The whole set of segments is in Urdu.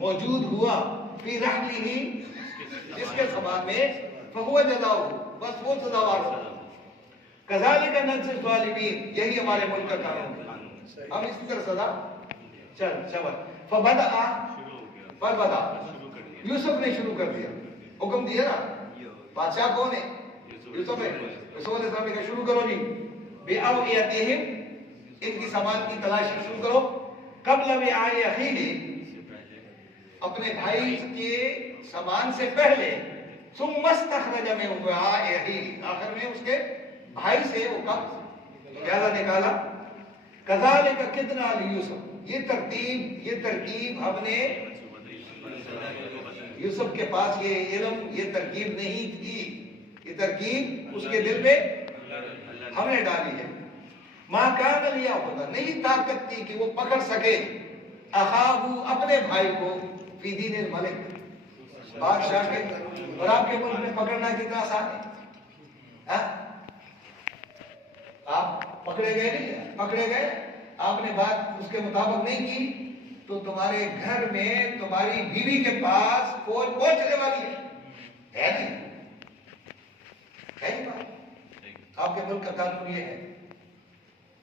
موجود ہوا فی رحلہ جس کے زمان میں فہو جزاؤ بس وہ سزاوار ہو. کذالک نجزی الظالمین یہی ہمارے ملک کا قانون ہے ہم اسی طرح سزا چل فبدأ یوسف نے شروع کر دیا حکم دیا نا بادشاہ کون ہے یوسف ہے یوسف علیہ السلام نے کہا شروع کرو جی بِأَوْعِيَتِهِمْ ان کی سامان کی تلاش شروع کرو قبل وعاء اخیہ اپنے بھائی کے سامان سے پہلے ثم استخرج من وعاء اخیہ آخر میں اس کے بھائی سے وہ کب پیازا نکالا. کذالک کدنا لیوسف یہ ترکیب ہم نے یوسف کے پاس یہ علم یہ ترکیب نہیں تھی یہ ترکیب اس کے دل میں ہم نے ڈالی ہے. ما کان لیاخذ نہیں طاقت تھی کہ وہ پکڑ سکے اخاہ اپنے بھائی کو فی دین الملک بادشاہ کے. اور آپ کے ملک میں پکڑنا کتنا آسان ہے آپ پکڑے گئے نہیں پکڑے گئے آپ نے بات اس کے مطابق نہیں کی تو تمہارے گھر میں تمہاری بیوی کے پاس فوج پہنچنے والی ہے نہیں بات. آپ کے ملک کا قانون یہ ہے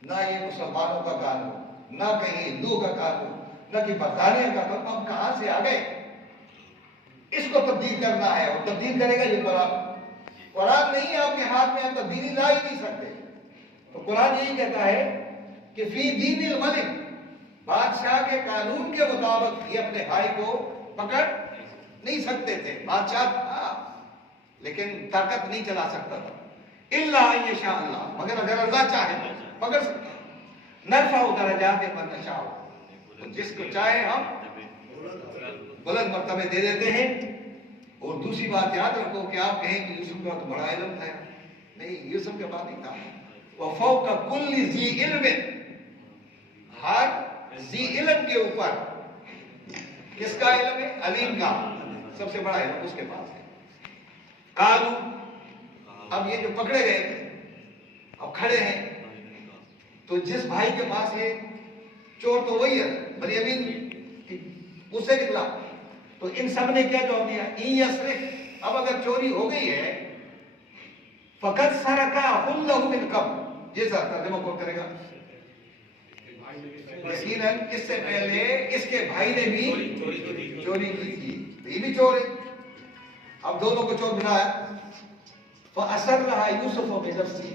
نہ یہ مسلمانوں کا قانون نہ کہیں ہندو کا قانون نہ کہ برطانیہ کا قانون. ہم کہاں سے آ گئے اس کو تبدیل کرنا ہے اور تبدیل کرے گا یہ قرآن نہیں آپ کے ہاتھ میں آپ تبدیلی لا ہی نہیں سکتے. تو قرآن یہی کہتا ہے کہ فی دین الملک بادشاہ کے قانون کے مطابق یہ اپنے بھائی کو پکڑ نہیں سکتے تھے. بادشاہ تھا لیکن طاقت نہیں چلا سکتا تھا. الا ان یشاء اللہ مگر اگر اللہ چاہے پکڑ سکتے ہیں. نرفع درجات من نشاء تو جس کو چاہے ہم بلند مرتبے دے دیتے ہیں. اور دوسری بات یاد رکھو کہ آپ کہیں کہ یوسف کا تو بڑا علم ہے نہیں یوسف کے بعد نہیں تھا. وفوق کل ذی علم ہر ذی علم کے اوپر کس کا علم ہے علیم کا سب سے بڑا علم اس کے پاس ہے. قالو اب یہ جو پکڑے گئے اب کھڑے ہیں تو جس بھائی کے پاس ہے چور تو وہی ہے بنیامین اس سے نکلا تو ان سب نے کیا جواب دیا این یسرق اب اگر چوری ہو گئی ہے فقط سرقہ لہ من قبل یہ سر ترجمہ کون کرے گا یقیناً اس سے پہلے اس کے بھائی نے بھی چوری کی تھی یہ بھی چور ہے. اب دونوں کو چور بنایا فَأَسَرَّهَا يُوسُفُ بِنَفْسِهِ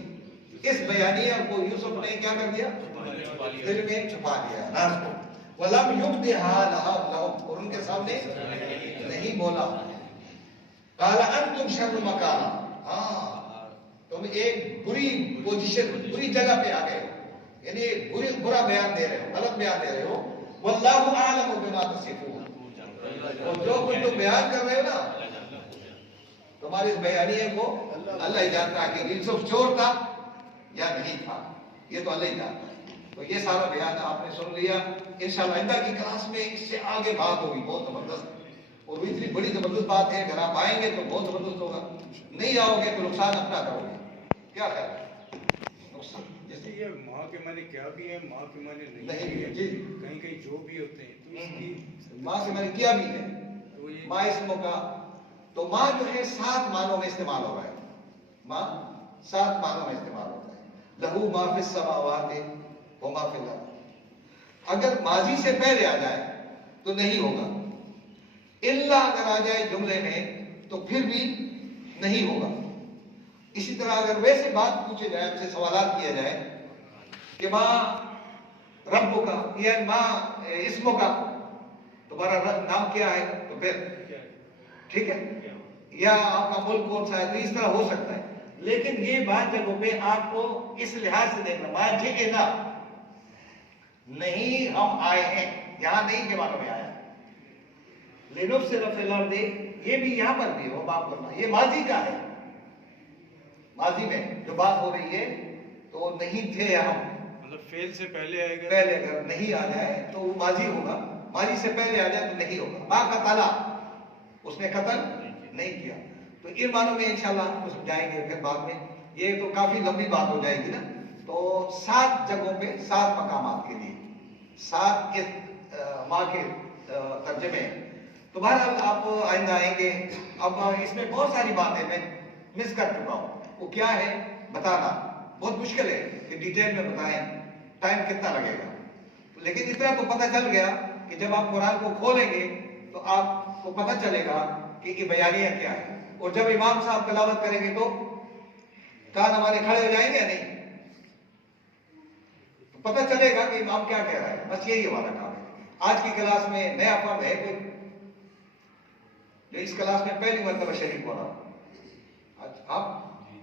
اس بیانیہ کو یوسف نے کیا کر دیا دل میں چھپا دیا راز کو. وَلَمْ يُبْدِهَا لَهُمْ اور ان کے سامنے نہیں بولا. قَالَ أَنْتُمْ شَرُّ مَكَانًا ہاں تم ایک بری پوزیشن بری جگہ پہ آ گئے ہو یعنی ایک برا بیان دے رہے ہو غلط بیان دے رہے ہو. وَاللَّهُ أَعْلَمُ بِمَا تَصِفُونَ اور جو کچھ تم بیان کر رہے ہو نا تمہارے اس بیانیے کو اللہ ہی جانتا ہے کہ یوسف چور تھا یا نہیں تھا یہ تو اللہ ہی جانتا ہے. تو یہ سارا بیان آپ نے سن لیا. انشاءاللہ آئندہ کی کلاس میں اس سے آگے بات ہوگی بہت زبردست اور اتنی بڑی زبردست بات ہے. اگر آپ آئیں گے تو بہت زبردست ہوگا نہیں آؤ گے تو نقصان اپنا کرو گے. کیا خیال ہے نقصان جیسے یہ ماں کے معنی کیا بھی ہے ماں کے معنی نہیں ہے جی کہیں کہیں جو بھی ہوتے ہیں تو اس کی ماں سے میں نے کیا بھی ہے ماں اسموں کا تو ماں جو ہے 7 معنوں میں استعمال ہو رہا ہے. ماں 7 معنوں میں استعمال ہوتا ہے. لہو ما فی السماوات و ما فی الارض اگر ماضی سے پہلے آ جائے تو نہیں ہوگا. الا اگر آ جائے جملے میں تو پھر بھی نہیں ہوگا. اسی طرح اگر ویسے بات پوچھے جائے ان سے سوالات کیا جائے کہ ماں رب کا یا ماں اسموں کا تمہارا نام کیا ہے تو پھر ٹھیک ہے یا آپ کا ملک کون سا ہے تو اس طرح ہو سکتا ہے. لیکن یہ بات جگہوں پہ آپ کو اس لحاظ سے دیکھنا ما جئنا نہیں ہم آئے ہیں یہاں نہیں کے معنی میں آیا. لنفسد فی الارض یہ بھی یہاں پر بھی ہو معاف کرنا یہ ماضی کا ہے. ماضی میں جو بات ہو رہی ہے تو نہیں تھے ہم مطلب فعل سے پہلے آئے گا پہلے اگر نہیں آ جائے تو وہ ماضی ہوگا. ماضی سے پہلے آ جائے تو نہیں ہوگا. ماں کا تالا اس نے قتل نہیں کیا. تو ان معنوں میں انشاءاللہ ہم کو سمجھائیں گے پھر بعد میں. یہ تو کافی لمبی بات ہو جائے گی نا. تو 7 جگہوں پہ 7 مقامات کے لیے 7 ماں کے ترجمے ہیں. تو بہرحال آپ آئندہ آئیں گے. اب اس میں بہت ساری باتیں میں مس کر چکا ہوں. وہ کیا ہے بتانا بہت مشکل ہے کہ ڈیٹیل میں بتائیں, ٹائم کتنا لگے گا. لیکن اتنا تو پتہ چل گیا کہ جب آپ قرآن کو کھولیں گے تو آپ کو پتہ چلے گا کہ یہ بیانیہ کیا ہے. اور جب امام صاحب تلاوت کریں گے تو کان ہمارے کھڑے ہو جائیں گے یا نہیں؟ پتہ چلے گا کہ امام کیا کہہ رہا ہے. بس یہی ہمارا کام ہے. آج کی کلاس میں نیا فرد ہے کوئی جو اس کلاس میں پہلی مرتبہ شریک ہو رہا ہوں؟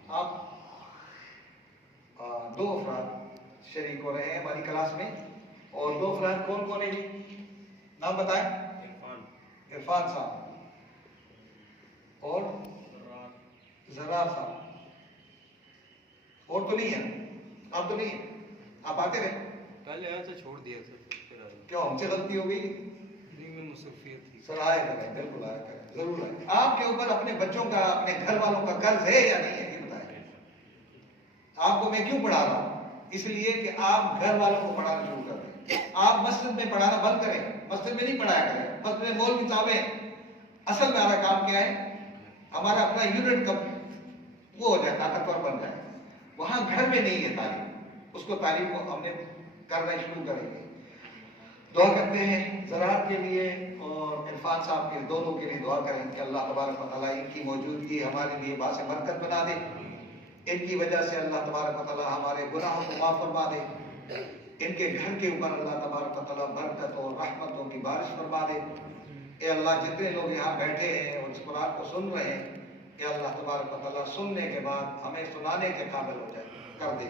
آپ دو افراد شریک ہو رہے ہیں ہماری کلاس میں. اور دو افراد کون کون ہیں جی؟ نام بتائیں. عرفان صاحب اور زرار صاحب. اور تو نہیں ہے؟ آپ تو نہیں ہیں؟ آپ آتے رہے. پہلے آیا تھا چھوڑ دیا تھا. کیوں ہم سے غلطی ہو گئی؟ نہیں میں مصروفیت تھی. سر آئے کریں, بالکل آئے کریں, ضرور آئے. آپ کے اوپر اپنے بچوں کا اپنے گھر والوں کا قرض ہے یا نہیں ہے یہ بتائیں. آپ کو میں کیوں پڑھا رہا ہوں؟ اس لیے کہ آپ گھر والوں کو پڑھانا شروع کر دیں. آپ مسجد میں پڑھانا بند کریں, مسجد میں نہیں پڑھایا کریں. مسجد میں مولوی صاحب اصل میں ہمارا کام کیا ہے؟ ہمارا اپنا یونٹ کب وہ ہو جائے, طاقتور بن جائے. وہاں گھر میں نہیں ہے تعلیم. اس کو تعلیم کو ہم نے کرنا شروع کریں گے. دعا کرتے ہیں زراعت کے لیے اور عرفان صاحب کے دونوں کے لیے دعا کریں کہ اللہ تبارک و تعالیٰ ان کی موجودگی ہمارے لیے باعث برکت بنا دے. ان کی وجہ سے اللہ تبارک و تعالیٰ ہمارے گناہوں کو معاف فرما دے. ان کے گھر کے اوپر اللہ تبارک و تعالیٰ برکت اور رحمتوں کی بارش فرما دے. اے اللہ جتنے لوگ یہاں بیٹھے ہیں اور اس قرآن کو سن رہے ہیں, اے اللہ تبارک و تعالیٰ سننے کے بعد ہمیں سنانے کے قابل ہو جائے کر دے.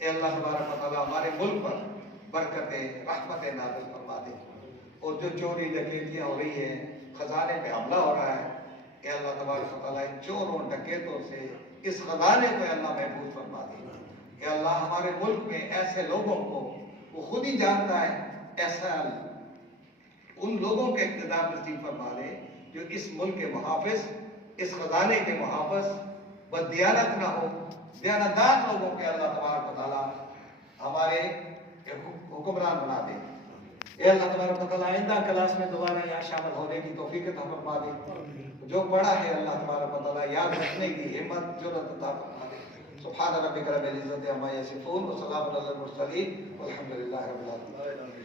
اے اللہ تبارک و تعالیٰ ہمارے ملک پر برکتیں رحمتیں نازل فرما دے. اور جو چوری ڈکیتیاں ہو رہی ہیں, خزانے پہ حملہ ہو رہا ہے, اے اللہ تبارک و تعالیٰ ان چوروں ڈکیتوں سے اس خزانے کو اے اللہ محفوظ فرما دے. اے اللہ ہمارے ملک میں ایسے لوگوں کو وہ خود ہی جانتا ہے, ایسا ان لوگوں کے اقتدار نصیب فرما دے جو اس ملک کے محافظ, اس خزانے کے محافظ بددیانت نہ ہو, دیانتدار لوگوں کے اللہ تبارک و تعالیٰ ہمارے حکمران بنا دے. اے اللہ تبارک و تعالیٰ آئندہ کلاس میں دوبارہ یہاں شامل ہونے کی توفیق عطا فرما دے. جو پڑھا ہے اللہ تبارک و تعالیٰ یاد رکھنے کی ہمت جرأت عطا فرما دے. سبحان ربک رب العزت عما یصفون وسلام علی المرسلین والحمد للہ رب العالمین.